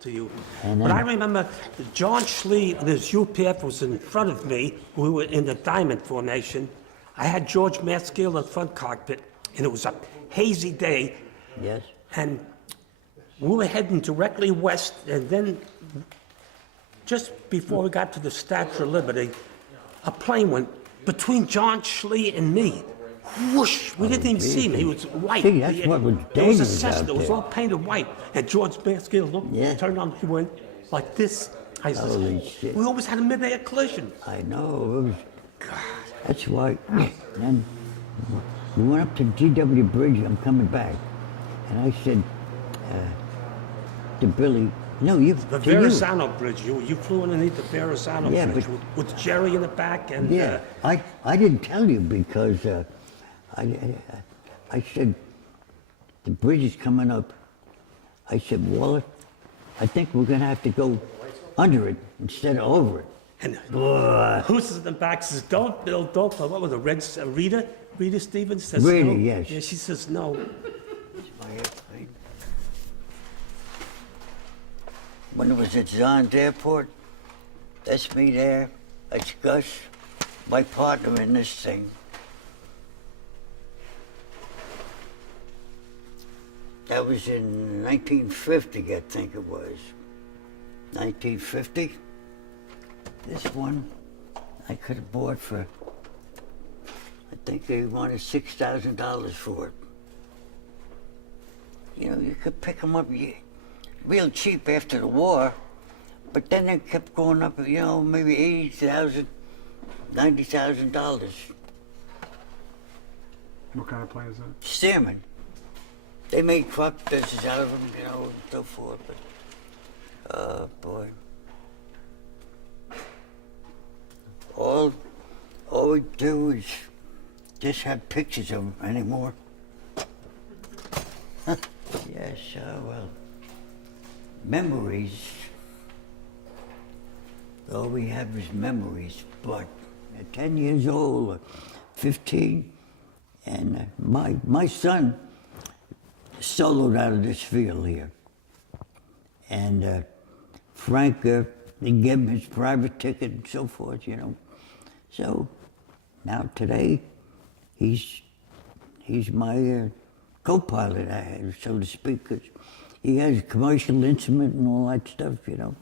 to you. And But I then- remember John Schlee and his UPF was in front of me. We were in the diamond formation. I had George Maskell in the front cockpit, and it was a hazy day, Yes. and we were heading directly west, and then just before we got to the Statue of Liberty, a plane went between John Schlee and me. Whoosh! We didn't even see him. He was white. See, that's what was It was a dangerous out Cessna. It was there. all painted white. And George Maskell looked, Yeah. turned on, he went like this. I says, Holy shit. we almost had a mid-air collision. I know. It was, that's why. Then we went up to GW Bridge. I'm coming back, and I said to Billy, "No, you." The to you. Verrazano Bridge. You flew underneath the Verrazano Yeah, Bridge but- with Jerry in the back. And Yeah, I didn't tell you because I said the bridge is coming up. I said, Waller, I think we're gonna have to go under it instead of over it. and Boy. who's in the back says, don't, Bill, don't. What was it, Rita Stevens says Rita, no. yes. Yeah, she says no. My airplane. When it was at Zion's Airport, that's me there. That's Gus, my partner in this thing. That was in 1950, I think it was. 1950. This one, I could have bought for, I think they wanted $6,000 for it. You know, you could pick them up real cheap after the war, but then they kept going up, you know, maybe $80,000, $90,000. What kind of plane is that? Stearman. They made crop dusters out of them, you know, and so forth, but, boy. All we do is just have pictures of them anymore. Yes, well, memories. All we have is memories, but at 10 years old, or 15, and my son soloed out of this field here. And Frank, they gave him his private ticket and so forth, you know. So now today, he's my co-pilot, so to speak, 'cause he has a commercial instrument and all that stuff, you know.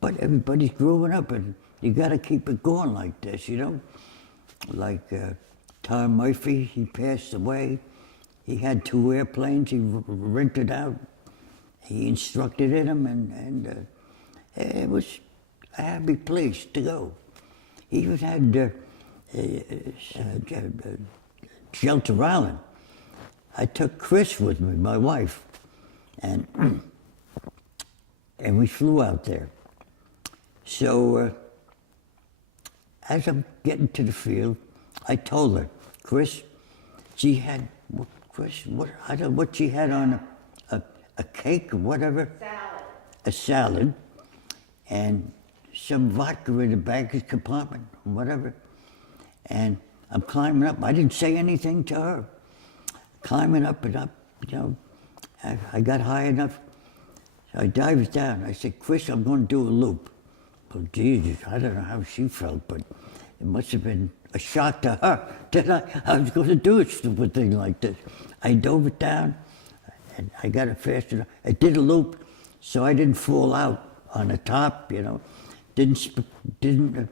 But everybody's growing up, and you got to keep it going like this, you know. Like Tom Murphy, he passed away. He had 2 airplanes he rented out. He instructed in them, and it was a happy place to go. He even had Shelter Island. I took Chris with me, my wife, and we flew out there. So as I'm getting to the field, I told her, Chris, she had, I don't know what she had on a cake or whatever. Salad. A salad, and some vodka in the baggage compartment, or whatever. And I'm climbing up. I didn't say anything to her. Climbing up and up, you know. I got high enough. So I dived down. I said, Chris, I'm going to do a loop. Well, Jesus, I don't know how she felt, but it must have been a shock to her that I was going to do a stupid thing like this. I dove it down, and I got it fast enough. I did a loop, so I didn't fall out on the top, you know. Didn't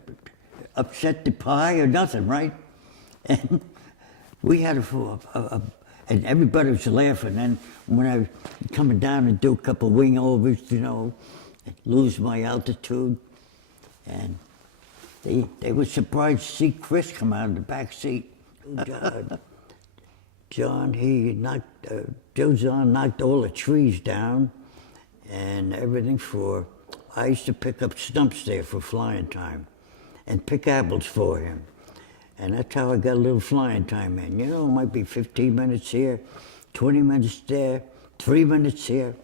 upset the pie or nothing, right? And we had and everybody was laughing. And when I was coming down and do a couple wing overs, you know, lose my altitude, and they were surprised to see Chris come out of the back seat. John, Joe John knocked all the trees down and everything I used to pick up stumps there for flying time and pick apples for him. And that's how I got a little flying time in. You know, it might be 15 minutes here, 20 minutes there, 3 minutes here.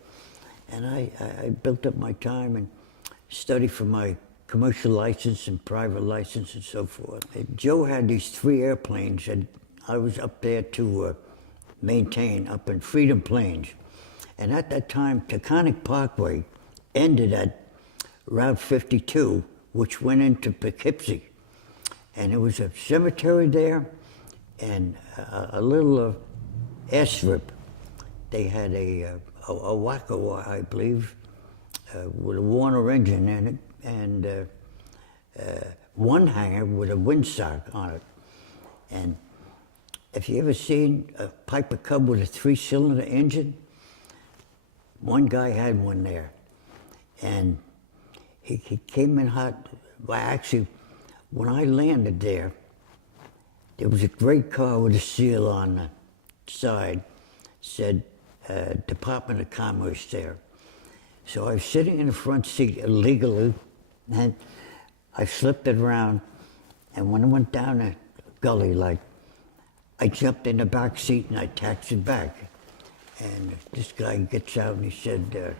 And I built up my time and studied for my commercial license and private license and so forth. And Joe had these 3 airplanes, and I was up there to maintain up in Freedom Plains. And at that time, Taconic Parkway ended at Route 52, which went into Poughkeepsie. And there was a cemetery there and a little airstrip. They had a Wacko, I believe, with a Warner engine in it, and one hangar with a windsock on it. And if you ever seen a Piper Cub with a 3-cylinder engine, one guy had one there. And he came in hot. Well, actually, when I landed there was a great car with a seal on the side, said Department of Commerce there. So I was sitting in the front seat illegally, and I flipped it around, and when I went down a gully, like, I jumped in the back seat and I taxied back. And this guy gets out and he said,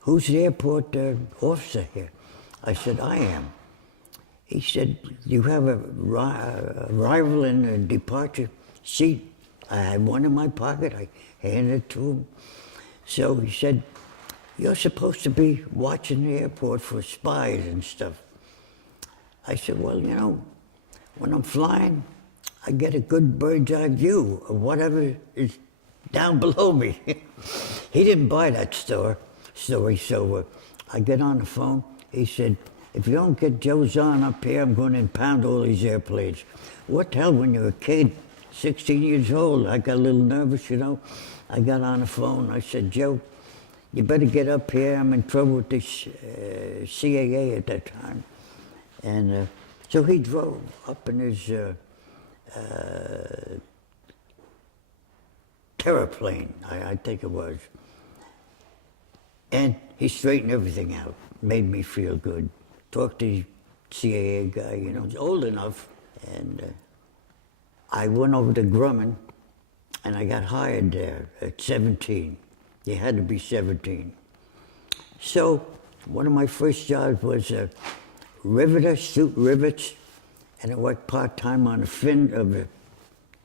who's the airport officer here? I said, I am. He said, you have a arrival and a departure seat? I had one in my pocket. I handed it to him. So he said, you're supposed to be watching the airport for spies and stuff. I said, well, you know, when I'm flying, I get a good bird's eye view of whatever is down below me. He didn't buy that story, so I get on the phone. He said, if you don't get Joe Zahn up here, I'm going to impound all these airplanes. What the hell, when you're a kid, 16 years old, I got a little nervous, you know. I got on the phone. I said, Joe, you better get up here. I'm in trouble with the CAA at that time. And so he drove up in his terraplane, I think it was. And he straightened everything out, made me feel good. Talked to the CAA guy, you know, he was old enough. And I went over to Grumman, and I got hired there at 17. You had to be 17. So one of my first jobs was a riveter, suit rivets, and I worked part-time on the fin of a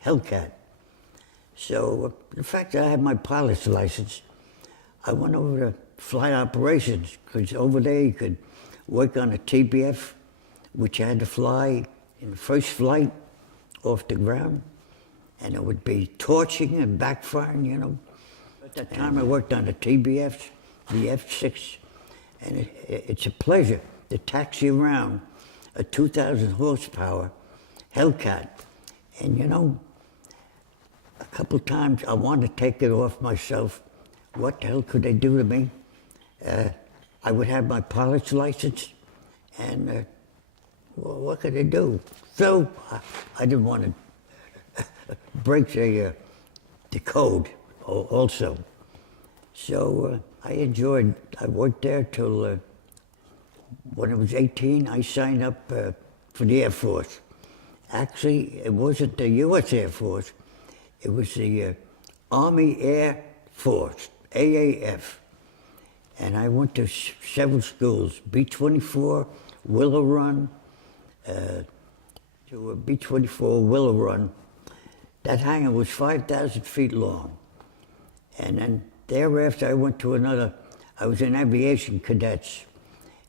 Hellcat. So the fact that I had my pilot's license, I went over to flight operations, because over there you could work on a TBF, which you had to fly in the first flight off the ground, and it would be torching and backfiring, you know. At that time I worked on the TBFs, the F6, and it's a pleasure to taxi around a 2,000 horsepower Hellcat. And you know, a couple times I wanted to take it off myself. What the hell could they do to me? I would have my pilot's license, and well, what could they do? So I didn't want to break the code also. So I worked there till when I was 18, I signed up for the Air Force. Actually, it wasn't the U.S. Air Force, it was the Army Air Force, AAF. And I went to several schools, B-24, Willow Run, to a B-24 Willow Run. That hangar was 5,000 feet long. And then thereafter I went to another, I was in aviation cadets,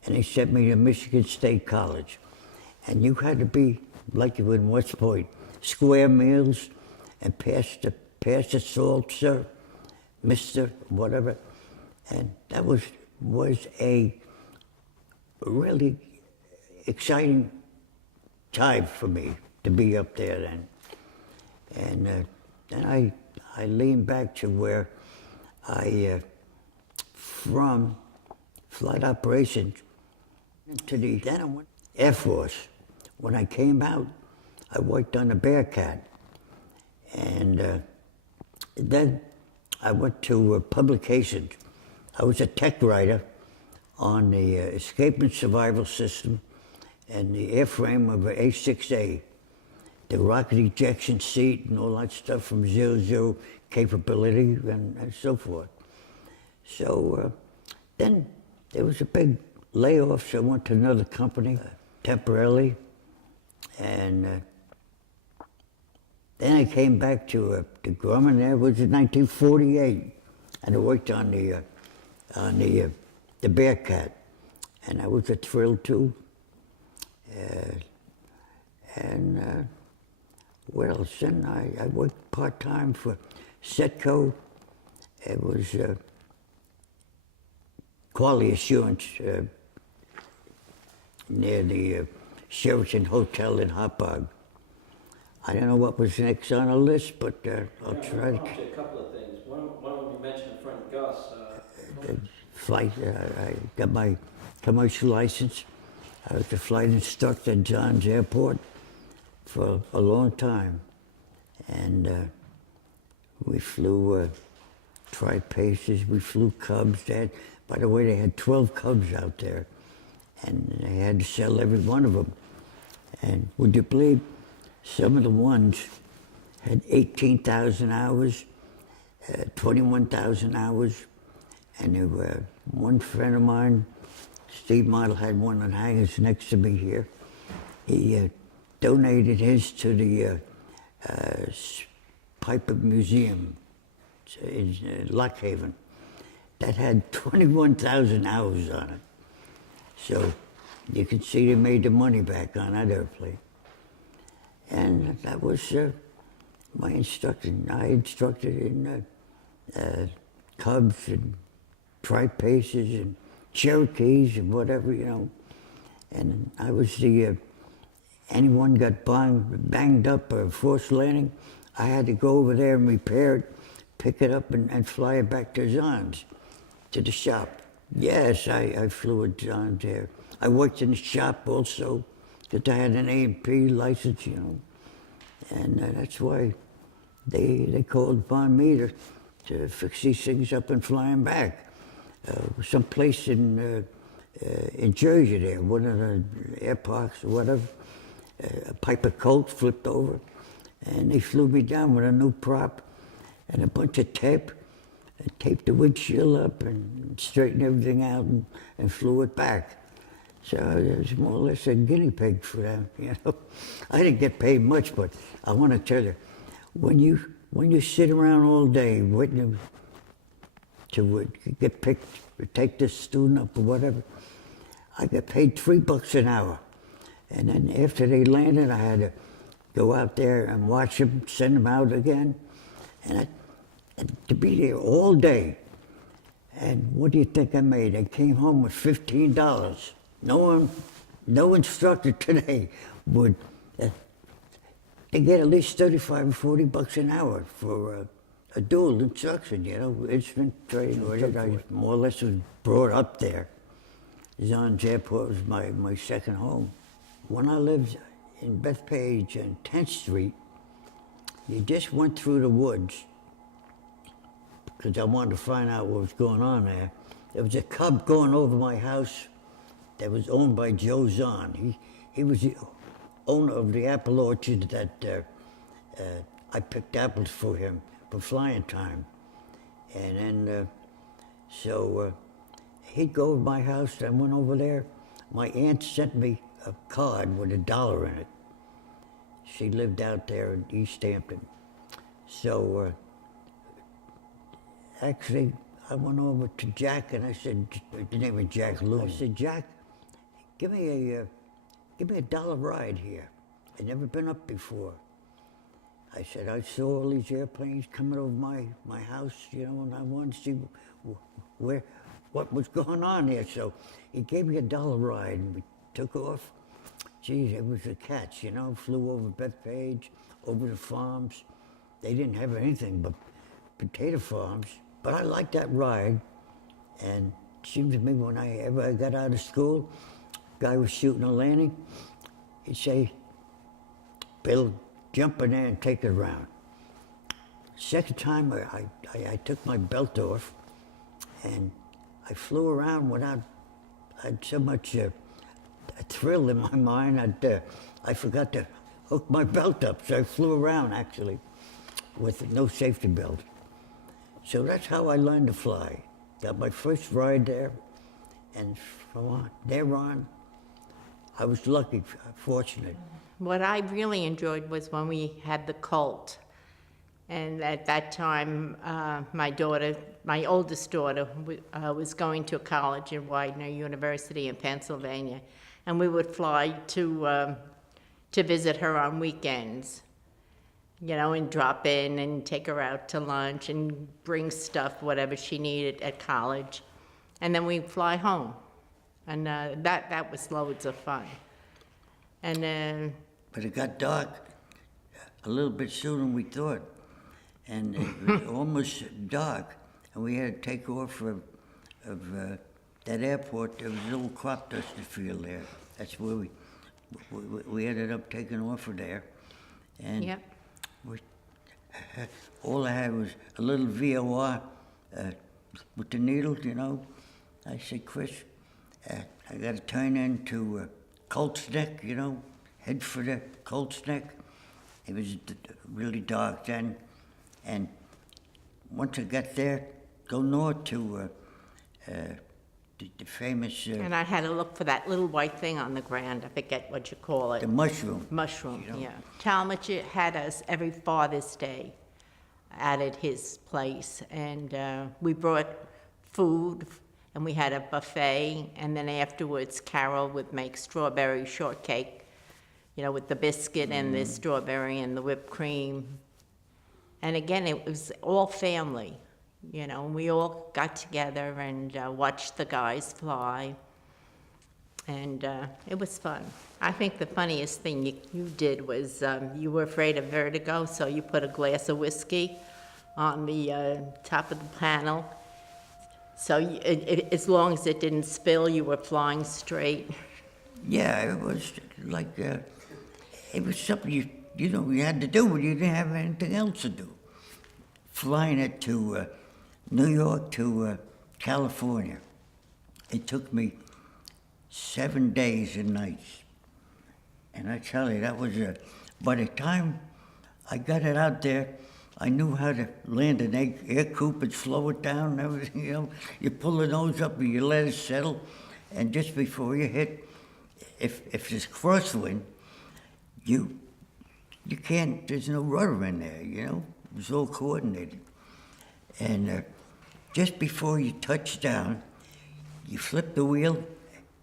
and they sent me to Michigan State College. And you had to be, like you were in West Point, square meals and pass the salt, sir, Mr. whatever. And that was a really exciting time for me to be up there then. And then I leaned back to where from flight operations to the then I went Air Force. When I came out, I worked on the Bearcat. And then I went to publications. I was a tech writer on the escape and survival system and the airframe of an A6A, the rocket ejection seat and all that stuff from 0-0 capability and so forth. So then there was a big layoff, so I went to another company temporarily, and then I came back to Grumman. There was in 1948. and I worked on the Bearcat, and that was a thrill too. What else? Then I worked part-time for Setco. It was quality assurance near the Sheraton Hotel in Hopog. I don't know what was next on the list, but I'll try to. A couple of things. One you mentioned in front of Gus. Flight. I got my commercial license. I was a flight instructor at Johns Airport for a long time, and we flew tri-paces. We flew Cubs. By the way, they had 12 Cubs out there, and they had to sell every one of them. And would you believe, some of the ones had 18,000 hours, 21,000 hours, and there were one friend of mine, Steve Model, had one that hangs next to me here. He donated his to the Piper Museum in Lock Haven. That had 21,000 hours on it. So you can see they made the money back on that airplane. And that was my instruction. I instructed in Cubs and tri-paces and Cherokees and whatever, you know. And I was the, anyone got banged up or forced landing, I had to go over there and repair it, pick it up and fly it back to John's, to the shop. Yes, I flew at John's there. I worked in the shop also, because I had an A&P license, you know. And that's why they called upon me to fix these things up and fly them back. Someplace in Jersey there, one of the air parks or whatever, a Piper Colt flipped over, and they flew me down with a new prop and a bunch of tape, and taped the windshield up and straightened everything out and flew it back. So it was more or less a guinea pig for them, you know. I didn't get paid much, but I want to tell you, when you sit around all day waiting to get picked, or take this student up or whatever, I got paid $3 an hour. And then after they landed, I had to go out there and watch them, send them out again. And to be there all day. And what do you think I made? I came home with $15. No instructor today would, they get at least 35 or 40 bucks an hour for a dual instruction, you know, instrument training, whatever. I more or less was brought up there. John's Airport was my second home. When I lived in Bethpage and 10th Street, you just went through the woods, because I wanted to find out what was going on there. There was a cub going over my house that was owned by Joe Zahn. He was the owner of the apple orchard that I picked apples for him for flying time. And then, so he'd go to my house, and I went over there. My aunt sent me a card with $1 in it. She lived out there in East Hampton. So actually, I went over to Jack and I said, the name was Jack Lewis. I said, Jack, give me a $1 ride here. I'd never been up before. I said, I saw all these airplanes coming over my house, you know, and I wanted to see what was going on here. So he gave me a $1 ride and we took off. Geez, it was a catch, you know, flew over Bethpage, over the farms. They didn't have anything but potato farms, but I liked that ride. And it seemed to me when I got out of school, guy was shooting a landing, he'd say, Bill, jump in there and take it around. Second time, I took my belt off and I flew around without, I had so much a thrill in my mind, I forgot to hook my belt up, so I flew around actually with no safety belt. So that's how I learned to fly. Got my first ride there, and from there on, I was lucky, fortunate. What I really enjoyed was when we had the Colt. And at that time, my oldest daughter, was going to college at Widener University in Pennsylvania, and we would fly to visit her on weekends, you know, and drop in and take her out to lunch and bring stuff, whatever she needed at college, and then we'd fly home, and that was loads of fun. And then But it got dark a little bit sooner than we thought. And it was almost dark, and we had to take off of that airport. There was a little crop duster field there. That's where we ended up taking off of there. And Yep. we, all I had was a little VOR with the needles, you know. I said, Chris, I got to turn into Colt's Neck, you know, head for the Colt's Neck. It was really dark then. And once I got there, go north to the famous... And I had to look for that little white thing on the ground. I forget what you call it. the mushroom. Mushroom, You know? yeah. Talmadge had us every Father's Day at his place, and we brought food, and we had a buffet, and then afterwards Carol would make strawberry shortcake, you know, with the biscuit and the strawberry and the whipped cream. And again, it was all family, you know, we all got together and watched the guys fly, and it was fun. I think the funniest thing you did was you were afraid of vertigo, so you put a glass of whiskey on the top of the panel, so as long as it didn't spill, you were flying straight. Yeah, it was like, it was something you know, you had to do when you didn't have anything else to do. Flying it to New York to California. It took me 7 days and nights. And I tell you, that was by the time I got it out there, I knew how to land an air coop and slow it down and everything, you know. You pull the nose up and you let it settle, and just before you hit, if there's crosswind, you can't, there's no rudder in there, you know? It was all coordinated. And just before you touch down, you flip the wheel,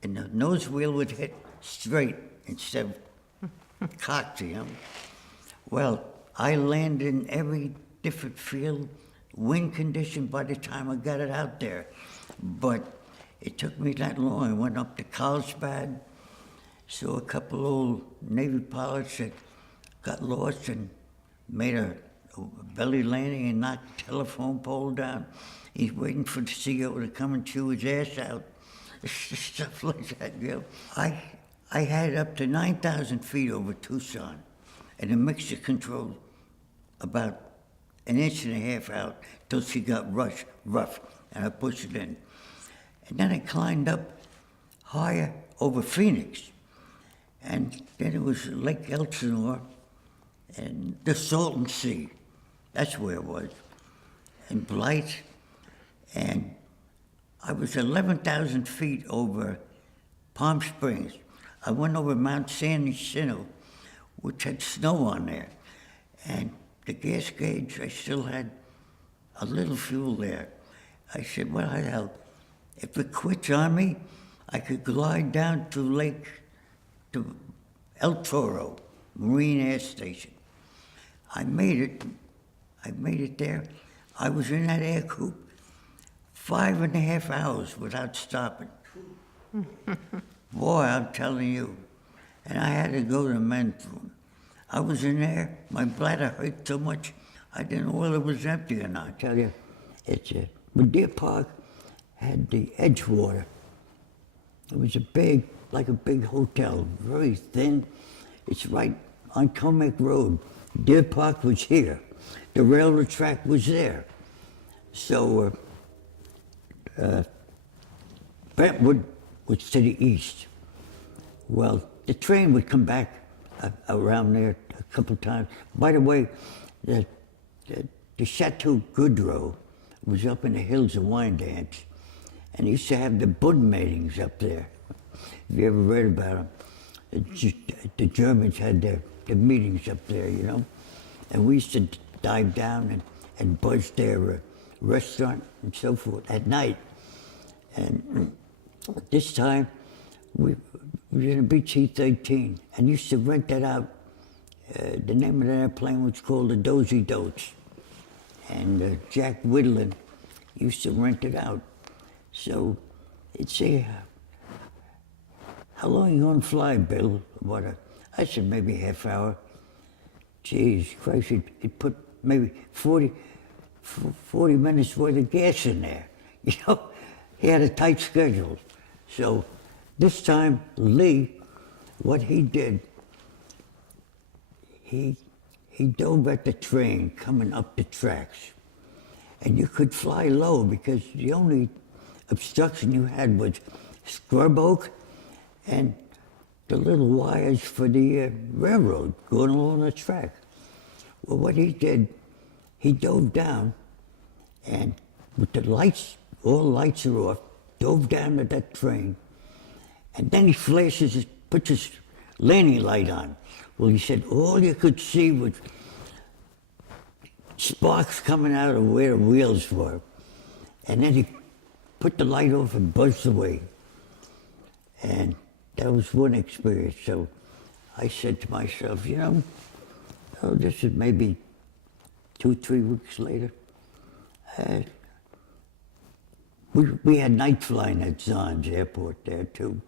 and the nose wheel would hit straight instead of cocked, you know? Well, I landed in every different field, wind condition by the time I got it out there. But it took me that long. I went up to Carlsbad, saw a couple old Navy pilots that got lost and made a belly landing and knocked the telephone pole down. He's waiting for the CO to come and chew his ass out. Stuff like that, you know. I had up to 9,000 feet over Tucson, and the mixture controlled about 1.5 inches out till she got rough, and I pushed it in. And then I climbed up higher over Phoenix, and then it was Lake Elsinore and the Salton Sea. That's where it was. And Blythe, and I was 11,000 feet over Palm Springs. I went over Mount San Jacinto, which had snow on there. And the gas gauge, I still had a little fuel there. I said, well, hell, if it quits on me, I could glide down to El Toro, Marine Air Station. I made it there. I was in that air coop 5.5 hours without stopping. Boy, I'm telling you. And I had to go to the men's room. I was in there, my bladder hurt so much, I didn't know whether it was empty or not. I tell you, it's when Deer Park had the Edgewater. It was like a big hotel, very thin. It's right on Comac Road. Deer Park was here. The railroad track was there. So Brentwood was to the east. Well, the train would come back around there a couple times. By the way, the Chateau Goudreau was up in the hills of Wyandanch, and he used to have the Bund meetings up there. Have you ever read about them? The Germans had their meetings up there, you know, and we used to dive down and buzz their restaurant and so forth at night. And this time, we were in a BT-13 and used to rent that out. The name of that airplane was called the Dozy Dotes. And Jack Whitland used to rent it out. So he'd say, how long you gonna fly, Bill? I said, maybe half hour. Jeez, Christ, he'd put maybe 40 minutes worth of gas in there. You know, he had a tight schedule. So this time, Lee, what he did, he dove at the train coming up the tracks. And you could fly low because the only obstruction you had was scrub oak and the little wires for the railroad going along the track. Well, what he did, he dove down and with the lights, all lights are off, dove down to that train, and then he puts his landing light on. Well, he said all you could see was sparks coming out of where the wheels were. And then he put the light off and buzzed away. And that was one experience. So I said to myself, you know, this is maybe 2-3 weeks later. We had night flying at Zahns Airport there too.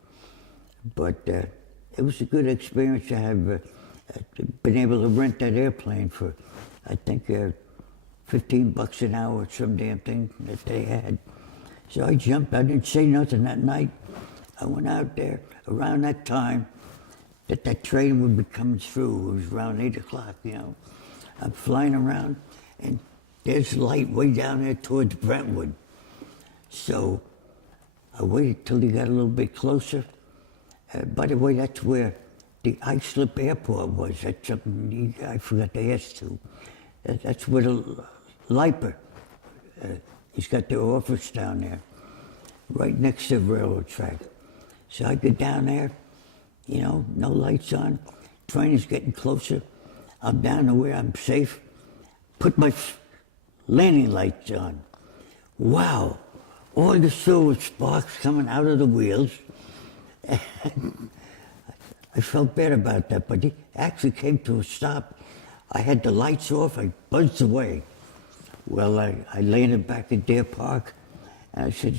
But it was a good experience to have been able to rent that airplane for, I think, $15 an hour, some damn thing that they had. So I jumped, I didn't say nothing that night. I went out there around that time that train would be coming through. It was around 8 o'clock, you know. I'm flying around and there's light way down there towards Brentwood. So I waited till he got a little bit closer. By the way, that's where the Islip Airport was. That's something I forgot to ask to. That's where the Liper, he's got their office down there, right next to the railroad track. So I get down there, you know, no lights on, train is getting closer. I'm down to where I'm safe, put my landing lights on. Wow, all you saw was sparks coming out of the wheels. And I felt bad about that, but he actually came to a stop. I had the lights off, I buzzed away. Well, I landed back at Deer Park, and I said,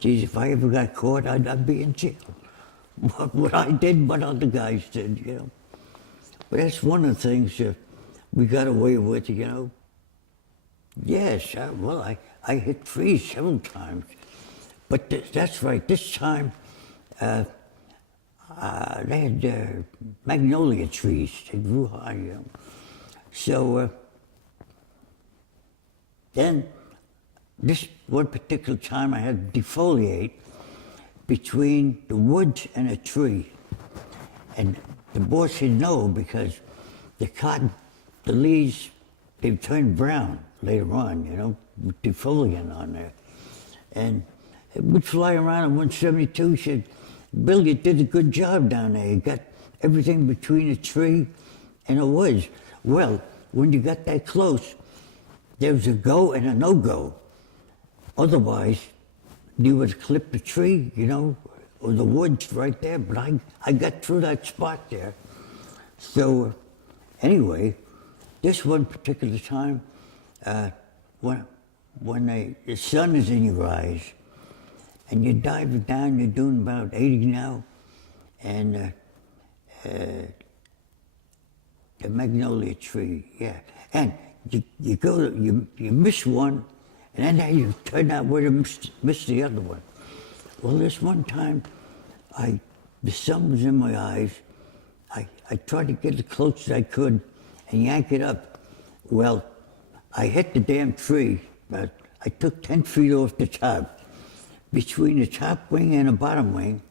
geez, if I ever got caught, I'd be in jail. What I did, what other guys did, you know. But that's one of the things we got away with, you know. Yes, I hit trees several times. But that's right, this time, they had magnolia trees. They grew high, you know. So then, this one particular time I had to defoliate between the woods and a tree. And the boss said no because the cotton, the leaves, they turned brown later on, you know, with defoliant on there. And it would fly around at 172. He said, Bill, you did a good job down there. You got everything between a tree and a woods. Well, when you got that close, there was a go and a no-go. Otherwise, you would clip the tree, you know, or the woods right there. But I got through that spot there. So anyway, this one particular time, when the sun is in your eyes, and you're diving down, you're doing about 80 now, and the magnolia tree, yeah. And you miss one, and then you turn out where to miss the other one. Well, this one time, the sun was in my eyes. I tried to get as close as I could and yank it up. Well, I hit the damn tree, but I took 10 feet off the top, between the top wing and the bottom wing.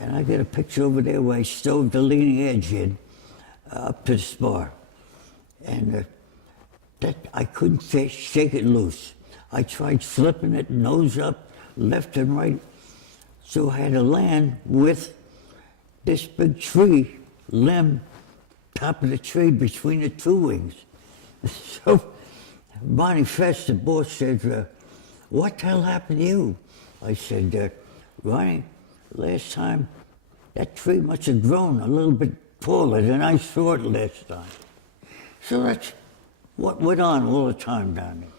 And I got a picture over there where I stove the leading edge in up to the spar. And that I couldn't shake it loose. I tried flipping it nose up, left and right. So I had to land with this big tree limb, top of the tree between the two wings. So Ronnie Fest, the boss, said, what the hell happened to you? I said, Ronnie, last time, that tree must have grown a little bit taller than I saw it last time. So that's what went on all the time down there.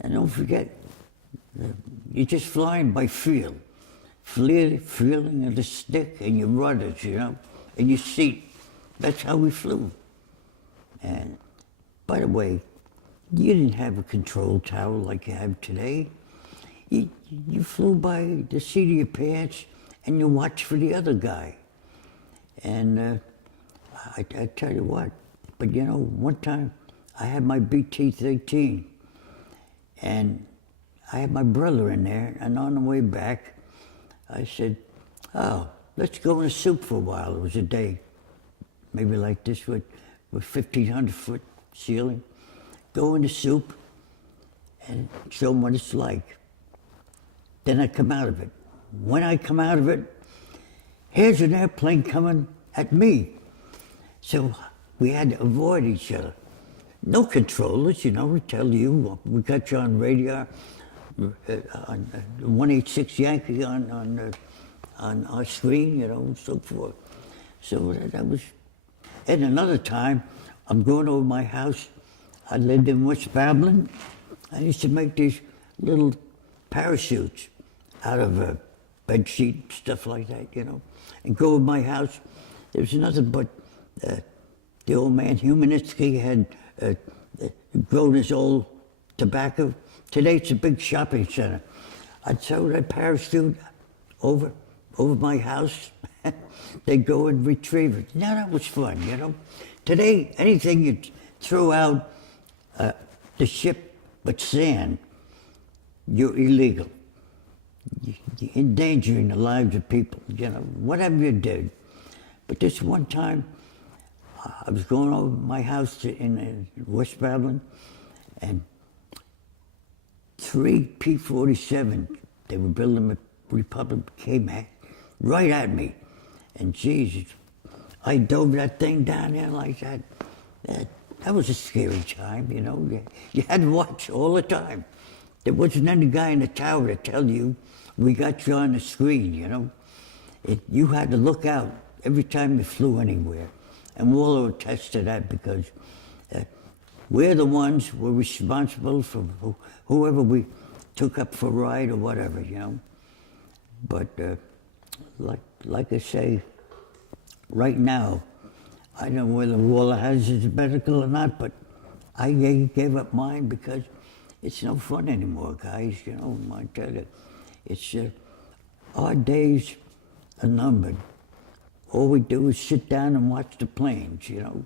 And don't forget, you're just flying by feel. Feeling of the stick and your rudders, you know, and your seat. That's how we flew. And by the way, you didn't have a control tower like you have today. You flew by the seat of your pants and you watched for the other guy. And I tell you what, but you know, one time I had my BT-13 and I had my brother in there, and on the way back, I said, oh, let's go in a soup for a while. It was a day, maybe like this with 1,500-foot ceiling. Go in the soup and show them what it's like. Then I come out of it. When I come out of it, here's an airplane coming at me. So we had to avoid each other. No controllers, you know, we tell you, we got you on radar, on 186 Yankee on our screen, you know, and so forth. So that was, and another time, I'm going over my house. I lived in West Babylon. I used to make these little parachutes out of a bed sheet, stuff like that, you know, and go over my house. There was nothing but the old man Humanitsky had grown his old tobacco. Today it's a big shopping center. I'd throw that parachute over my house. They'd go and retrieve it. Now that was fun, you know. Today, anything you throw out the ship but sand, you're illegal. You're endangering the lives of people, you know, whatever you did. But this one time, I was going over my house in West Babylon, and 3 P-47, they were building a Republic, came right at me. And Jesus, I dove that thing down there like that. That was a scary time, you know. You had to watch all the time. There wasn't any guy in the tower to tell you, we got you on the screen, you know. You had to look out every time you flew anywhere. And we'll all attest to that because we're the ones who were responsible for whoever we took up for a ride or whatever, you know. But like I say, right now, I don't know whether Waller has his medical or not, but I gave up mine because it's no fun anymore, guys. You know, I tell you, it's our days are numbered. All we do is sit down and watch the planes, you know.